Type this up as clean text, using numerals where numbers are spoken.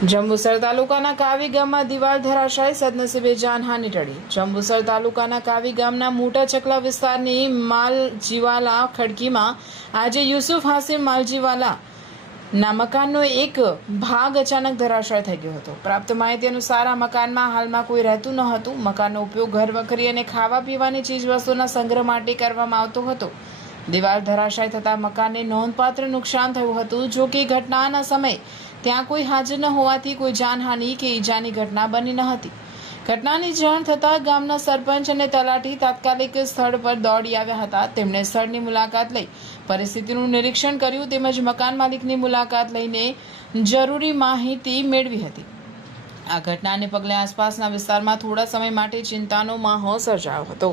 જંબુસર તાલુકાના કાવી ગામમાં દિવાલ ધરાશાયી, સદનસીબે જાનહાનિ ટળી। જંબુસર તાલુકાના કાવી ગામના મોટા ચકલા વિસ્તારની માલજીવાલા ખડકીમાં આજે યુસુફ હાસિમ માલજીવાલા ના મકાનનો એક ભાગ અચાનક ધરાશાયી થઈ ગયો હતો। પ્રાપ્ત માહિતી અનુસાર આ મકાનમાં હાલમાં કોઈ રહેતું ન હતું। મકાનનો ઉપયોગ ઘર વખરી અને ખાવા પીવાની ચીજવસ્તુના સંગ્રહ માટે કરવામાં આવતો હતો। દિવાલ ધરાશાયી થતાં મકાનને નોંધપાત્ર નુકસાન થયું હતું। જો કે ઘટનાના સમયે ત્યાં કોઈ હાજર ન હોવાથી કોઈ જાનહાનિ કે ઈજાની ઘટના બની ન હતી। ઘટનાની જાણ થતાં ગામના સરપંચ અને તલાટી તાત્કાલિક સ્થળ પર દોડી આવ્યા હતા। તેમણે સ્થળની મુલાકાત લઈ પરિસ્થિતિનું નિરીક્ષણ કર્યું તેમજ મકાન માલિકની મુલાકાત લઈને જરૂરી માહિતી મેળવી હતી। આ ઘટનાને પગલે આસપાસના વિસ્તારમાં થોડા સમય માટે ચિંતાનો માહોલ સર્જાયો હતો।